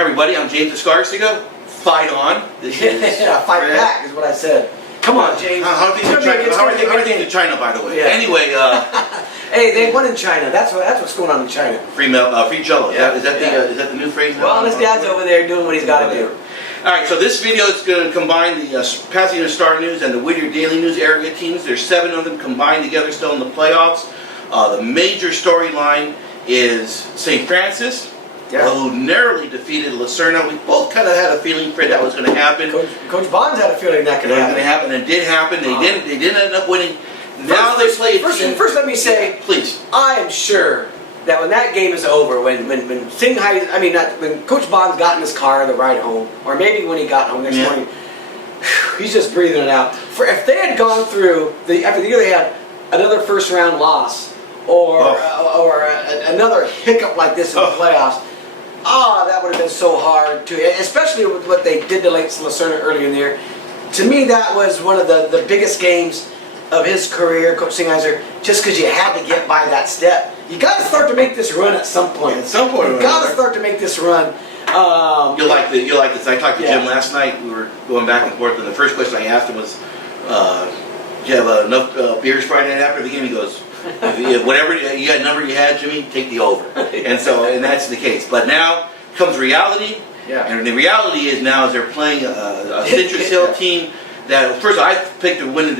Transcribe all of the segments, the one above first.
Hi everybody, I'm James Escarcega. Fight on. Yeah, fight back is what I said. Come on, James. How are things in China, by the way? Yeah. Anyway, hey, they won in China. That's what's going on in China. Free Jello. Yeah. Is that the new phrase? Well, his dad's over there doing what he's got to do. All right, so this video is going to combine the Pasadena Star News and the Whittier Daily News area teams. There's 7 of them combined together still in the playoffs. The major storyline is St. Francis, who narrowly defeated Lucerna. We both kind of had a feeling for that was going to happen. Coach Bonds had a feeling that could happen. And it did happen. They didn't end up winning. Now they play. First, let me say, please. I am sure that when that game is over, when Coach Bonds got in his car the ride home, or maybe when he got home next morning, he's just breathing it out. If they had gone through after the year they had another first round loss or another hiccup like this in the playoffs. That would have been so hard to, especially with what they did to Lucerna earlier in the year. To me, that was one of the biggest games of his career, Coach Singheiser, just because you had to get by that step. You got to start to make this run at some point. At some point, you got to start to make this run. You'll like this. I talked to Jim last night. We were going back and forth, and the first question I asked him was, "Do you have enough beers Friday night after the game?" He goes, "Whatever you got number you had, Jimmy, take the over." And that's the case. But now comes reality. Yeah. And the reality is now is they're playing a Citrus Hill team that, first of all, I picked to win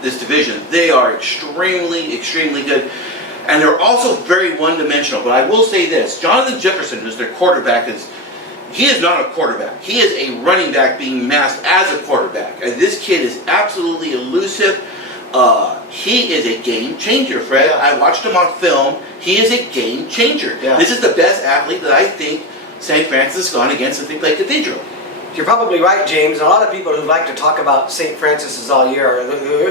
this division. They are extremely, extremely good. And they're also very one-dimensional. But I will say this, Jonathan Jefferson, who's their quarterback, he is not a quarterback. He is a running back being masked as a quarterback. And this kid is absolutely elusive. He is a game changer, Fred. Yeah. I watched him on film. He is a game changer. Yeah. This is the best athlete that I think St. Francis has gone against since they played Cathedral. You're probably right, James. A lot of people who like to talk about St. Francis all year,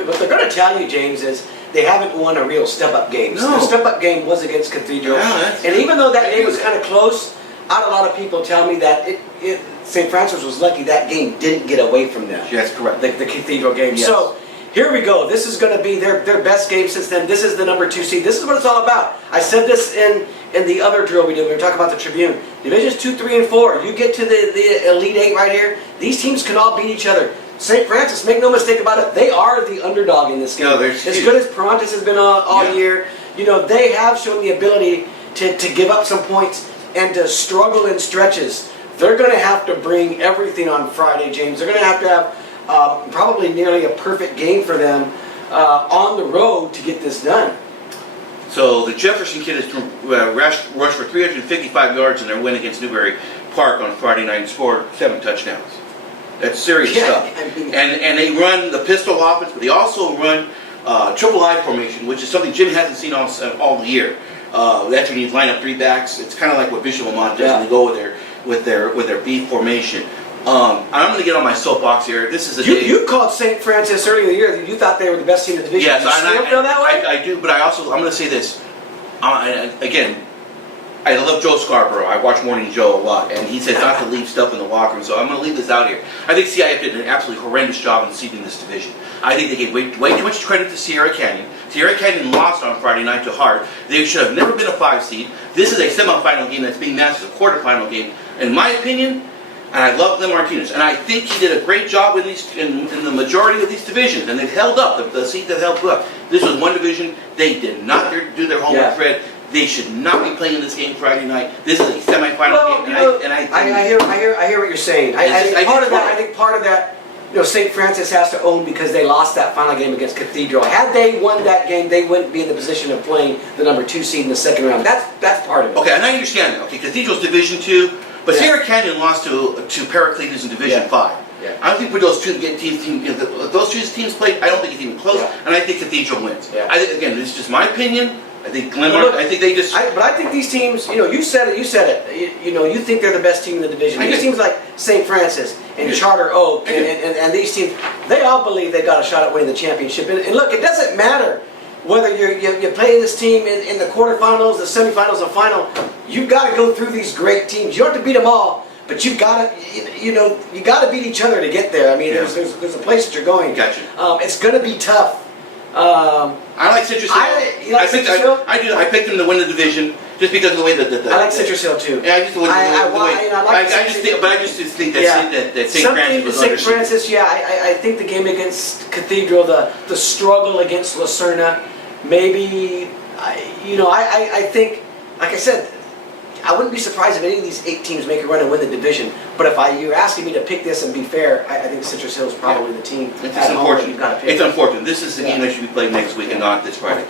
what they're going to tell you, James, is they haven't won a real step-up game. No. The step-up game was against Cathedral. And even though that game was kind of close, I had a lot of people tell me that St. Francis was lucky that game didn't get away from them. That's correct. The Cathedral game. Yes. So here we go. This is going to be their best game since then. This is the number 2 seed. This is what it's all about. I said this in the other drill we did. We were talking about the Tribune. Divisions 2, 3, and 4. You get to the Elite 8 right here. These teams can all beat each other. St. Francis, make no mistake about it, they are the underdog in this game. No, as good as Perantes has been all year, they have shown the ability to give up some points and to struggle in stretches. They're going to have to bring everything on Friday, James. They're going to have probably nearly a perfect game for them on the road to get this done. So the Jefferson kid has rushed for 355 yards in their win against Newberry Park on Friday night and scored 7 touchdowns. That's serious stuff. And they run the pistol offense, but they also run triple I formation, which is something Jim hasn't seen all year. That's when you line up 3 backs. It's kind of like what Bishop Lamont does when they go with their B formation. I'm going to get on my soapbox here. This is a day. You called St. Francis earlier in the year. You thought they were the best team in the division. Yes, you still feel that way? I do, but I'm going to say this. Again, I love Joe Scarborough. I watch Morning Joe a lot, and he says not to leave stuff in the locker room, so I'm going to leave this out here. I think CIF did an absolutely horrendous job in seeding this division. I think they gave way too much credit to Sierra Canyon. Sierra Canyon lost on Friday night to Hart. They should have never been a 5 seed. This is a semifinal game that's being matched as a quarterfinal game. In my opinion, and I love Glenn Martinez, and I think he did a great job in the majority of these divisions, and they've held up. The seats have held up. This was one division. They did not do their homework, Fred. They should not be playing this game Friday night. This is a semifinal game, I hear what you're saying. I think part of that, St. Francis has to own because they lost that final game against Cathedral. Had they won that game, they wouldn't be in the position of playing the number 2 seed in the second round. That's part of it. Okay, and I understand that. Okay, Cathedral's Division 2, but Sierra Canyon lost to Paracletus in Division 5. Yeah. I don't think those two teams played. I don't think it's even close, and I think Cathedral wins. Yeah. Again, this is just my opinion. I think I think they just. But I think these teams, you said it. You think they're the best team in the division. These teams like St. Francis and Charter Oak and these teams, they all believe they got a shot at winning the championship. And look, it doesn't matter whether you play this team in the quarterfinals, the semifinals, the final. You've got to go through these great teams. You don't have to beat them all, but you've got to, you got to beat each other to get there. I mean, there's a place that you're going. Gotcha. It's going to be tough. I like Citrus Hill. I picked them to win the division just because of the way that I like Citrus Hill too. Yeah, I just think that St. Francis was St. Francis, yeah. I think the game against Cathedral, the struggle against Lucerna, maybe. I think, like I said, I wouldn't be surprised if any of these 8 teams make a run and win the division. But if you're asking me to pick this and be fair, I think Citrus Hill is probably the team. It's unfortunate. You've got to pick. It's unfortunate. This is the game that should be played next week and not this Friday.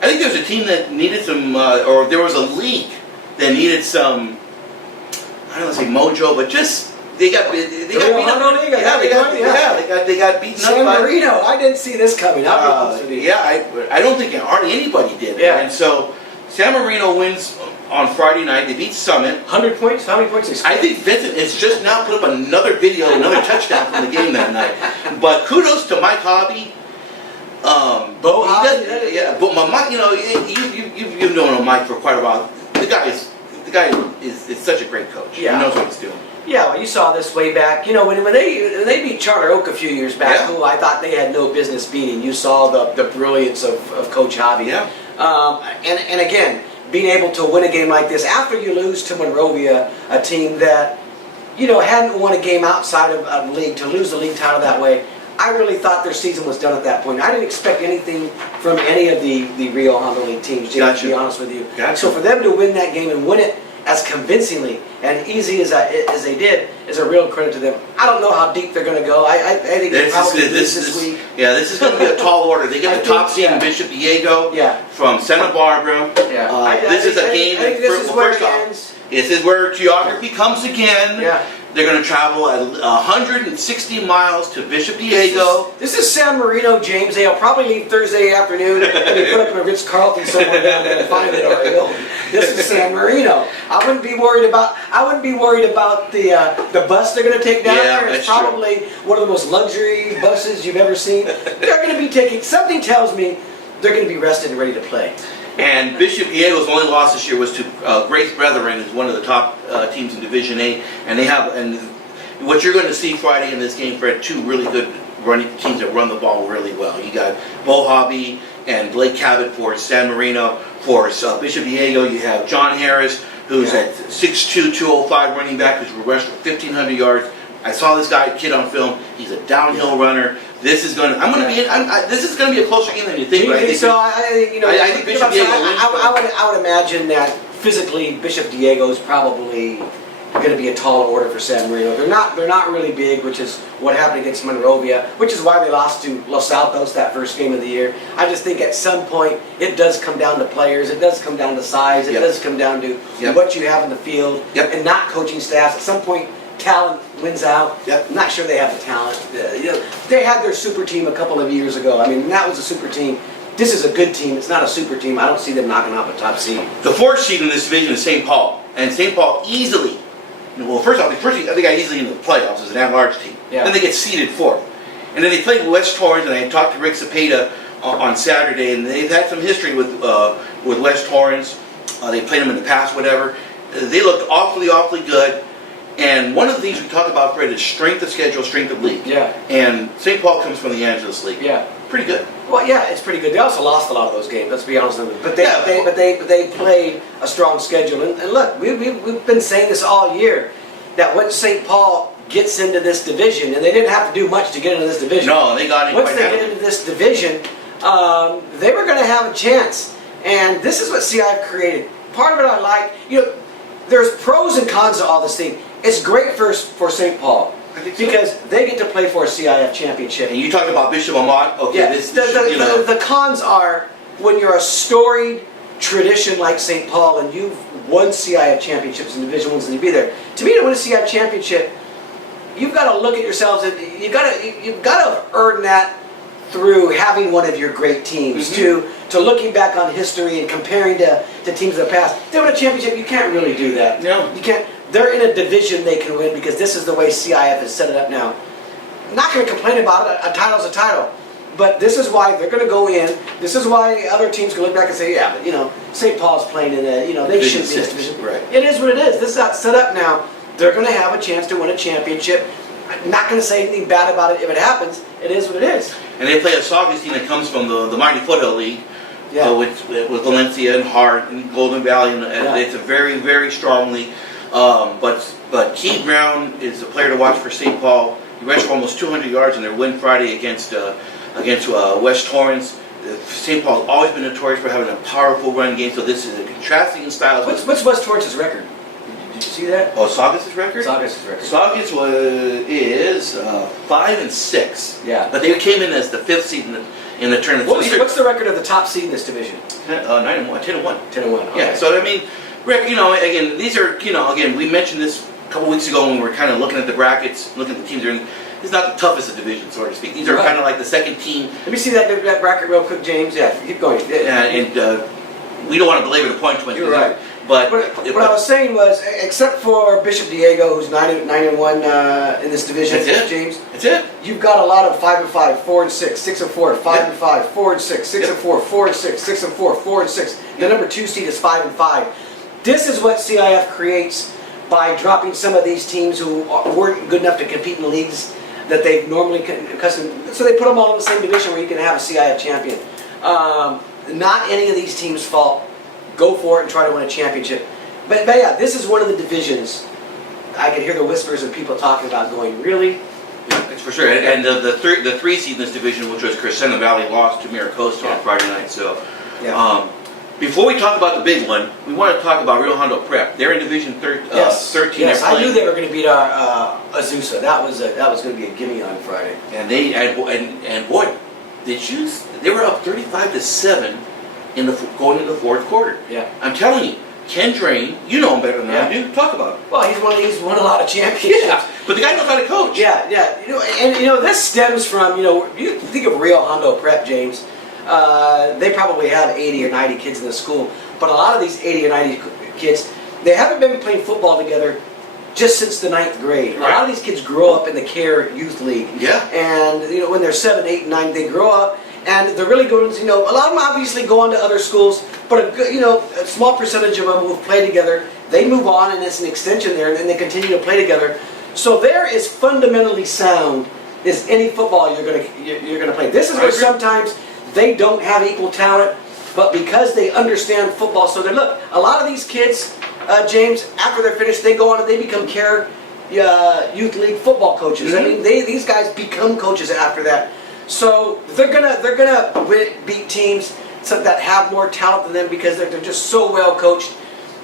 I think there's a team that needed some, or there was a league that needed some, I don't want to say mojo, but just they got beaten up. They got beaten up. San Marino. I didn't see this coming. I don't think hardly anybody did. Yeah. And so San Marino wins on Friday night. They beat Summit. 100 points? How many points? I think Vincent has just now put up another video, another touchdown from the game that night. But kudos to Mike Hobby. Bo Hobby? But Mike, you've known Mike for quite a while. The guy is such a great coach. Yeah. He knows what he's doing. Yeah, well, you saw this way back. When they beat Charter Oak a few years back, who I thought they had no business beating. You saw the brilliance of Coach Hobby. Yeah. And again, being able to win a game like this after you lose to Monrovia, a team that hadn't won a game outside of the league, to lose the league title that way. I really thought their season was done at that point. I didn't expect anything from any of the Rio Hondo League teams, James, to be honest with you. Gotcha. So for them to win that game and win it as convincingly and easy as they did is a real credit to them. I don't know how deep they're going to go. I think they probably lose this week. Yeah, this is going to be a tall order. They get the top seed in Bishop Diego from Santa Barbara. Yeah. This is a game. I think this is where it ends. This is where geography comes again. Yeah. They're going to travel at 160 miles to Bishop Diego. This is San Marino, James. They'll probably leave Thursday afternoon and be put up in a Ritz-Carlton somewhere down there and find it or a Hilton. This is San Marino. I wouldn't be worried about the bus they're going to take down there. It's probably one of the most luxury buses you've ever seen. They're going to be taking. Something tells me they're going to be rested and ready to play. And Bishop Diego's only loss this year was to Grace Brethren, who's one of the top teams in Division A. And what you're going to see Friday in this game, Fred, 2 really good running teams that run the ball really well. You got Bo Hobby and Blake Cabot for San Marino. For Bishop Diego, you have John Harris, who's at 6'2", 205 running back, who's rushed for 1,500 yards. I saw this kid on film. He's a downhill runner. This is going to. This is going to be a closer game than you think. Do you think so? I think Bishop Diego wins. I would imagine that physically Bishop Diego is probably going to be a tall order for San Marino. They're not really big, which is what happened against Monrovia, which is why they lost to Los Altos that first game of the year. I just think at some point it does come down to players. It does come down to size. It does come down to what you have in the field and not coaching staffs. At some point, talent wins out. I'm not sure they have the talent. They had their super team a couple of years ago. I mean, that was a super team. This is a good team. It's not a super team. I don't see them knocking off a top seed. The 4th seed in this division is St. Paul. And St. Paul easily, first off, they got easily into the playoffs as an at-large team. Then they get seeded 4th. And then they played West Torrens, and I talked to Rick Cepeda on Saturday, and they've had some history with West Torrens. They played them in the past, whatever. They looked awfully good. And one of the things we talk about, Fred, is strength of schedule, strength of league. Yeah. And St. Paul comes from the Angeles League. Yeah. Pretty good. Well, yeah, it's pretty good. They also lost a lot of those games. Let's be honest with you. But they played a strong schedule. And look, we've been saying this all year that once St. Paul gets into this division, and they didn't have to do much to get into this division. No, they got in once they get into this division, they were going to have a chance. And this is what CIF created. Part of it I like. There's pros and cons to all this thing. It's great for St. Paul because they get to play for a CIF championship. And you talked about Bishop Amat. Okay, yeah. The cons are when you're a storied tradition like St. Paul and you've won CIF championships in Division Ones and you be there. To me, to win a CIF championship, you've got to look at yourselves and you've got to earn that through having one of your great teams, to looking back on history and comparing to teams of the past. If they win a championship, you can't really do that. No. You can't. They're in a division they can win because this is the way CIF has set it up now. I'm not going to complain about it. A title's a title. But this is why they're going to go in. This is why other teams can look back and say, yeah, but St. Paul's playing in a, they should be in this division. Right. It is what it is. This is set up now. They're going to have a chance to win a championship. I'm not going to say anything bad about it if it happens. It is what it is. And they play a Saugus team that comes from the Mighty Foothill League, Yeah. With Valencia and Hart and Golden Valley, and it's a very, very strong league. But Keith Brown is a player to watch for St. Paul. He rushed for almost 200 yards in their win Friday against West Torrance. St. Paul's always been notorious for having a powerful run game, so this is a contrasting style. What's West Torrance's record? Did you see that? Oh, Saugus' record? Saugus' record. Saugus is 5-6. Yeah. But they came in as the 5th seed in the tournament. What's the record of the top seed in this division? 9-1, 10-1. 10-1. Okay. Yeah. So I mean, Rick, again, these are, again, we mentioned this a couple weeks ago when we were kind of looking at the brackets, looking at the teams. It's not the toughest of divisions, so to speak. These are kind of like the second team. Let me see that bracket real quick, James. Yeah, keep going. Yeah, and we don't want to belabor the point too much. You're right. But what I was saying was, except for Bishop Diego, who's 9-1 in this division, that's it. James. That's it. You've got a lot of 5-5, 4-6, 6-4, 5-5, 4-6, 6-4, 4-6, 6-4, 4-6. The number 2 seed is 5-5. This is what CIF creates by dropping some of these teams who weren't good enough to compete in the leagues that they've normally accustomed. So they put them all in the same division where you can have a CIF champion. Not any of these teams' fault. Go for it and try to win a championship. But yeah, this is one of the divisions. I can hear the whispers of people talking about going, really? Yeah, it's for sure. And the 3 seed in this division, which was Crescenta Valley, lost to Miracosta on Friday night. So, before we talk about the big one, we want to talk about Rio Hondo Prep. They're in Division 13. Yes, I knew they were going to beat Azusa. That was going to be a gimme on Friday. And boy, they were up 35-7 going into the 4th quarter. Yeah, I'm telling you, Ken Drain, you know him better than I do. Talk about it. Well, he's won a lot of championships. Yeah, but the guy knows how to coach. Yeah. This stems from you think of Rio Hondo Prep, James. They probably have 80 or 90 kids in the school, but a lot of these 80 or 90 kids, they haven't been playing football together just since the 9th grade. Right. A lot of these kids grow up in the CARE Youth League. Yeah. And when they're 7, 8, and 9, they grow up. And they're really good. A lot of them obviously go on to other schools, but a small percentage of them who play together, they move on, and it's an extension there, and they continue to play together. So they're as fundamentally sound as any football you're gonna play. This is where sometimes they don't have equal talent, but because they understand football, so look. A lot of these kids, James, after they're finished, they go on and they become CARE Youth League football coaches. Mm-hmm. I mean, these guys become coaches after that. So they're gonna beat teams that have more talent than them because they're just so well coached.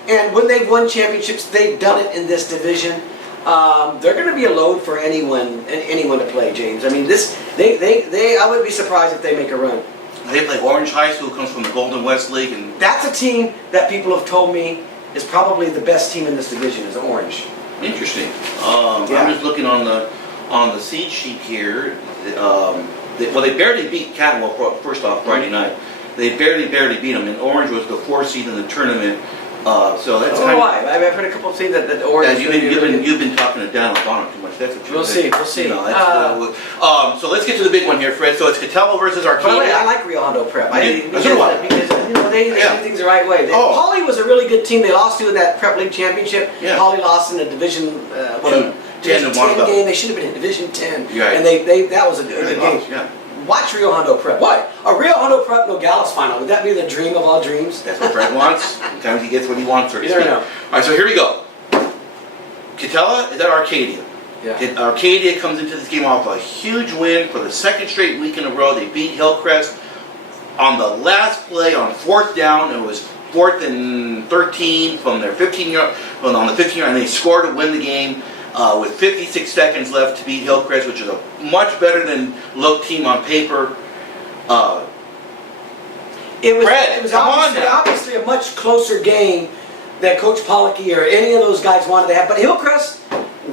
And when they've won championships, they've done it in this division. They're going to be a load for anyone to play, James. I mean, I wouldn't be surprised if they make a run. They play Orange High School, comes from the Golden West League, and that's a team that people have told me is probably the best team in this division. Is Orange. Interesting. I'm just looking on the seed sheet here. They barely beat Catwell first off Friday night. They barely beat them, and Orange was the 4th seed in the tournament. So that's kind of why. I've heard a couple of things that Orange. Yeah, you've been talking to Dan O'Donnell too much. That's what we'll see. So let's get to the big one here, Fred. So it's Cathedral versus Arcadia. By the way, I like Rio Hondo Prep. Because they do things the right way. Holly was a really good team. They lost to in that Prep League championship. Yeah. Holly lost in the Division 10 game. They should have been in Division 10. Right. And that was a good game. Yeah. Watch Rio Hondo Prep. What? A Rio Hondo Prep Nogales final. Would that be the dream of all dreams? That's what Fred wants. Sometimes he gets what he wants. You never know. All right, so here we go. Catella is at Arcadia. Yeah. Arcadia comes into this game off a huge win for the 2nd straight week in a row. They beat Hillcrest on the last play on 4th down. It was 4th and 13 from their 15-yard, on the 15-yard, and they scored to win the game. With 56 seconds left to beat Hillcrest, which is a much better than look team on paper. It was obviously a much closer game than Coach Pollocky or any of those guys wanted to have. But Hillcrest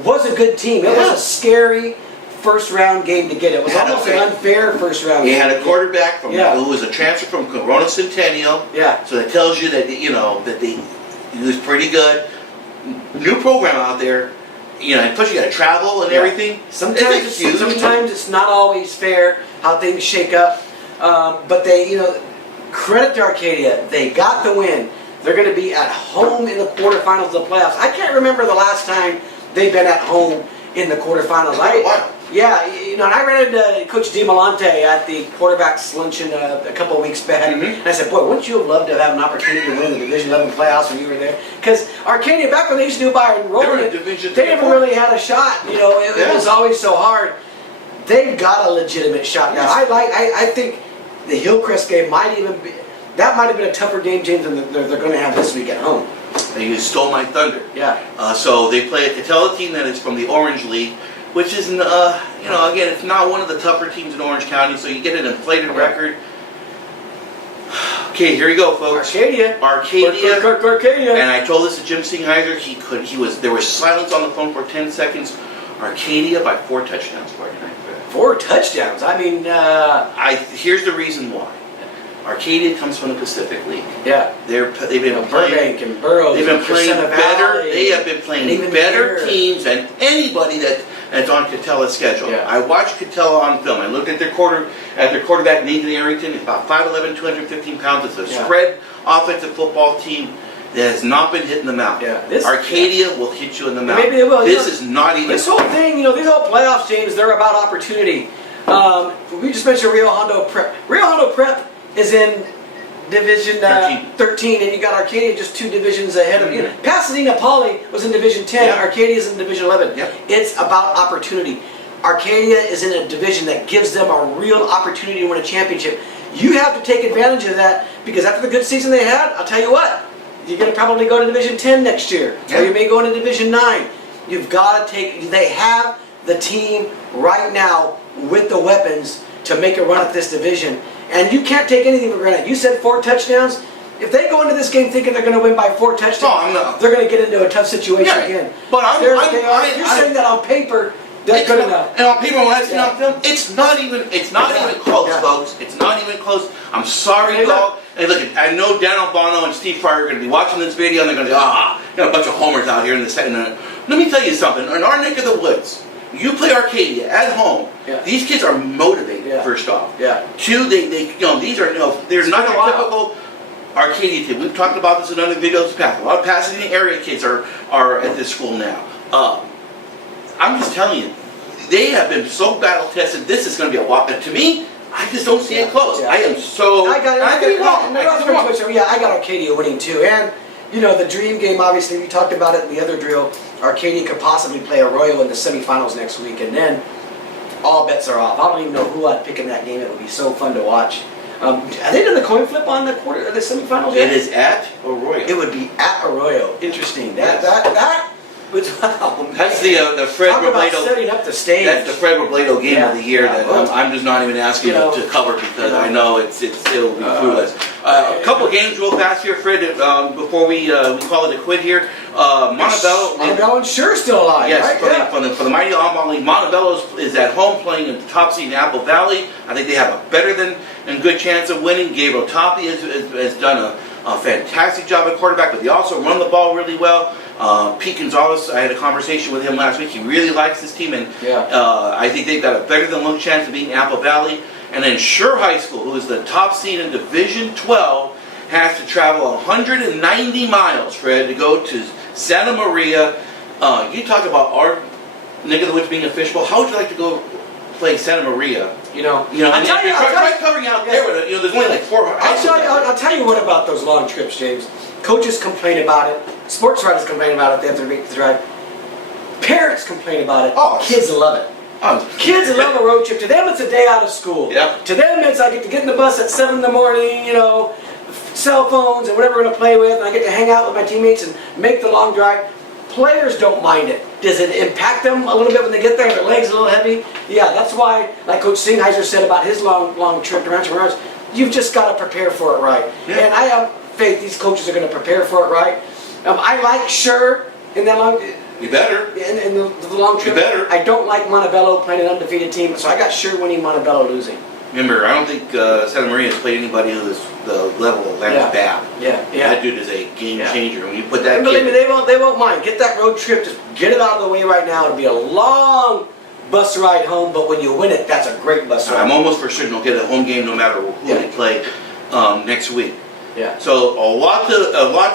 was a good team. It was a scary first-round game to get. It was almost an unfair first-round game. He had a quarterback who was a transfer from Corona Centennial. Yeah. So that tells you that he was pretty good. New program out there. And plus you got to travel and everything. Sometimes it's not always fair how things shake up. But credit to Arcadia. They got the win. They're going to be at home in the quarterfinals of the playoffs. I can't remember the last time they've been at home in the quarterfinals. Wow. Yeah, you know, and I ran into Coach DiMolante at the quarterbacks luncheon a couple of weeks back, and I said, boy, wouldn't you have loved to have an opportunity to win the Division 11 playoffs when you were there? Because Arcadia, back when they used to do it by enrollment, they never really had a shot. You know, it was always so hard. They've got a legitimate shot now. I think the Hillcrest game might even be, that might have been a tougher game, James, than they're going to have this week at home. You stole my thunder. Yeah. So they play a Catella team that is from the Orange League, which is, you know, again, it's not one of the tougher teams in Orange County, so you get an inflated record. Okay, here you go, folks. Arcadia. Arcadia. And I told this to Jim Singheiser. There was silence on the phone for 10 seconds. Arcadia by 4 touchdowns Friday night. 4 touchdowns. I mean, here's the reason why. Arcadia comes from the Pacific League. Yeah. They've been playing. Burbank and Burroughs. They've been playing better. They have been playing better here. teams than anybody that's on Catella's schedule. Yeah. I watched Catella on film. I looked at their quarterback Nathan Arrington. He's about 5'11", 215 pounds. It's a spread offensive football team that has not been hitting them out. Yeah. Arcadia will hit you in the mouth. Maybe they will. This is not even. This whole thing, you know, these whole playoffs, James, they're about opportunity. We just mentioned Rio Hondo Prep. Rio Hondo Prep is in Division 13, and you got Arcadia just 2 divisions ahead of you. Pasadena Poly was in Division 10. Yep. Arcadia is in Division 11. Yep. It's about opportunity. Arcadia is in a division that gives them a real opportunity to win a championship. You have to take advantage of that, because after the good season they had, I'll tell you what, you're going to probably go to Division 10 next year, or you may go into Division 9. You've got to take. They have the team right now with the weapons to make a run at this division. And you can't take anything for granted. You said 4 touchdowns. If they go into this game thinking they're going to win by 4 touchdowns, they're going to get into a tough situation again. But you're saying that on paper, that's good enough. And on paper, when I see on film, it's not even close, folks. It's not even close. I'm sorry, dog. Hey, look, I know Dan Albano and Steve Fryer are going to be watching this video, and they're going to say, got a bunch of homers out here in the second. Let me tell you something. In our neck of the woods, you play Arcadia at home. These kids are motivated. First off, 2, they these are they're not your typical Arcadia team. We've talked about this in other videos. A lot of Pasadena area kids are at this school now. I'm just telling you, they have been so battle tested. This is going to be a walk. And to me, I just don't see it close. I am so. I got Arcadia winning too, and. You know, the dream game, obviously, we talked about it in the other drill. Arcadia could possibly play Arroyo in the semifinals next week, and then all bets are off. I don't even know who I'd pick in that game. It would be so fun to watch. Are they doing the coin flip on the semifinals yet? It is at Arroyo. It would be at Arroyo. Interesting. That was, wow. That's the Fred Talk Robledo. about setting up the stage. That's the Fred Robledo game of the year that I'm just not even asking you to cover, because I know it'll be clueless. A couple of games real fast here, Fred, before we call it a quit here. Montebello sure still alive, yes, right? for the mighty Omaha League. Montebello is at home playing in the top seed in Apple Valley. I think they have a better than and good chance of winning. Gabriel Toppy has done a fantastic job at quarterback, but they also run the ball really well. Pete Gonzalez, I had a conversation with him last week. He really likes this team, and I think they've got a better than look chance of beating Apple Valley. And then Sure High School, who is the top seed in Division 12, has to travel 190 miles, Fred, to go to Santa Maria. You talk about our neck of the woods being a fishbowl. How would you like to go play Santa Maria? Try covering out there. There's only like 4. I'll tell you what about those long trips, James. Coaches complain about it. Sports writers complain about it. They have to make the drive. Parents complain about it. Kids love it. Kids love a road trip. To them, it's a day out of school. Yep. To them, it's I get to get in the bus at 7 in the morning, cell phones and whatever we're going to play with, and I get to hang out with my teammates and make the long drive. Players don't mind it. Does it impact them a little bit when they get there? Their legs a little heavy? Yeah, that's why, like Coach Singheiser said about his long trip to Rancho Mirage, you've just got to prepare for it right. Yeah. And I have faith these coaches are going to prepare for it right. I like Sure in that long. You better. In the long trip. You better. I don't like Montebello playing an undefeated team, so I got Sure winning, Montebello losing. Remember, I don't think Santa Maria has played anybody who is the level of Lance Babb. Yeah. That dude is a game changer. When you put that believe me, they won't mind. Get that road trip, just get it out of the way right now. It'll be a long bus ride home, but when you win it, that's a great bus ride. I'm almost for certain they'll get a home game no matter who they play next week. Yeah. So a lot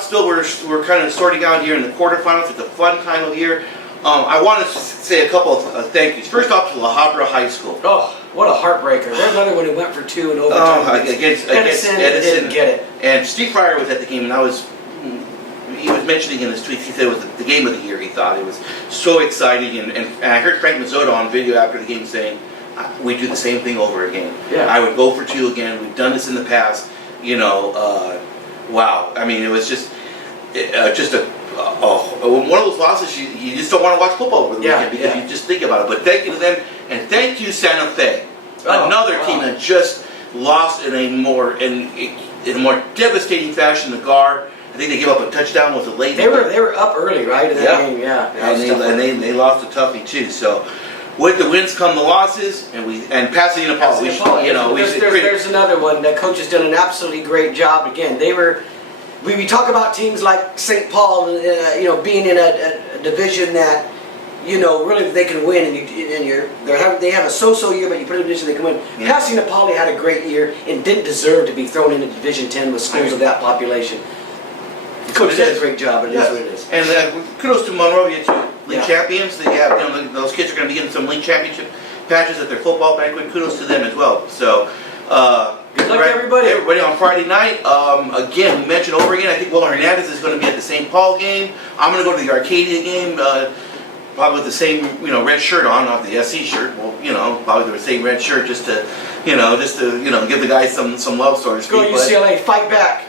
still we're kind of sorting out here in the quarterfinals. It's a fun time of year. I want to say a couple of thank yous. First off to La Habra High School. Oh, what a heartbreaker. There's another one who went for 2 in overtime. Against Edison didn't get it. And Steve Fryer was at the game, and he was mentioning in his tweets, he said it was the game of the year, he thought. It was so exciting, and I heard Frank Mazzotta on video after the game saying, we do the same thing over again. Yeah. I would go for 2 again. We've done this in the past. Wow. I mean, it was just one of those losses you just don't want to watch football over the weekend because you just think about it. But thank you to them, and thank you Santa Fe, another team that just lost in a more devastating fashion. The Gar, I think they gave up a touchdown. Was it late? They were up early, right, in that game. Yeah, and they lost a toughie too. So. With the wins come the losses, and Pasadena Paul. There's another one that coach has done an absolutely great job. Again, we talk about teams like St. Paul, being in a division that, really they can win, and they have a so-so year, but you put in a division they can win. Yeah. Pasadena Paul had a great year and didn't deserve to be thrown into Division 10 with schools of that population. Coach did a great job. It is what it is. And kudos to Monrovia too. League champions, those kids are going to be getting some league championship patches at their football banquet. Kudos to them as well. So, good luck to everybody. Everybody on Friday night. Again, we mentioned over again, I think Will Hernandez is going to be at the St. Paul game. I'm going to go to the Arcadia game, probably with the same, red shirt on, not the SC shirt. Well, probably the same red shirt just to give the guys some love stories. Go UCLA, fight back.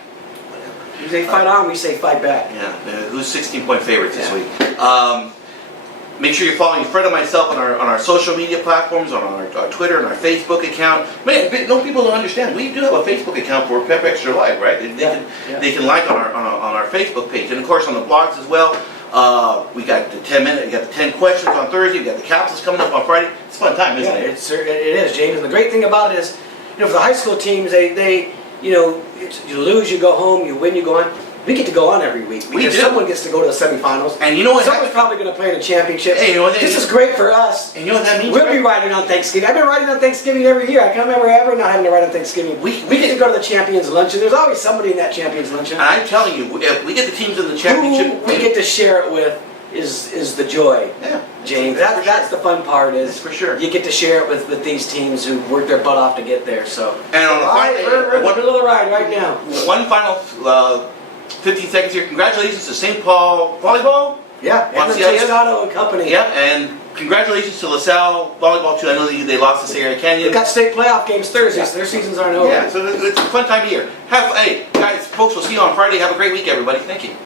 You say fight on, we say fight back. Yeah, who's 16-point favorites this week? Make sure you're following Fred and myself on our social media platforms, on our Twitter and our Facebook account. Man, people don't understand. We do have a Facebook account for Pep Extra Live, right? They can like on our Facebook page, and of course on the blogs as well. We got the 10-minute, we got the 10 questions on Thursday. We got the capsules coming up on Friday. It's a fun time, isn't it? It is, James. And the great thing about it is, for the high school teams, you lose, you go home. You win, you go on. We get to go on every week because someone gets to go to the semifinals. And you know what? Someone's probably going to play in a championship. Hey, this is great for us. And you know what that means? We'll be riding on Thanksgiving. I've been riding on Thanksgiving every year. I can't remember ever not having to ride on Thanksgiving. We get to go to the Champions Luncheon. There's always somebody in that Champions Luncheon. And I'm telling you, if we get the teams in the championship, who we get to share it with is the joy. Yeah, James. That's the fun part. Is for sure. You get to share it with these teams who worked their butt off to get there. So. And on we're in the middle of the ride right now. One final. 15 seconds here. Congratulations to St. Paul Volleyball. Yeah, and Tostado and company. Yeah, and congratulations to LaSalle Volleyball too. I know they lost to Sierra Canyon. They got state playoff games Thursday, so their seasons aren't over. Yeah, so it's a fun time of year. Hey, guys, folks, we'll see you on Friday. Have a great week, everybody. Thank you.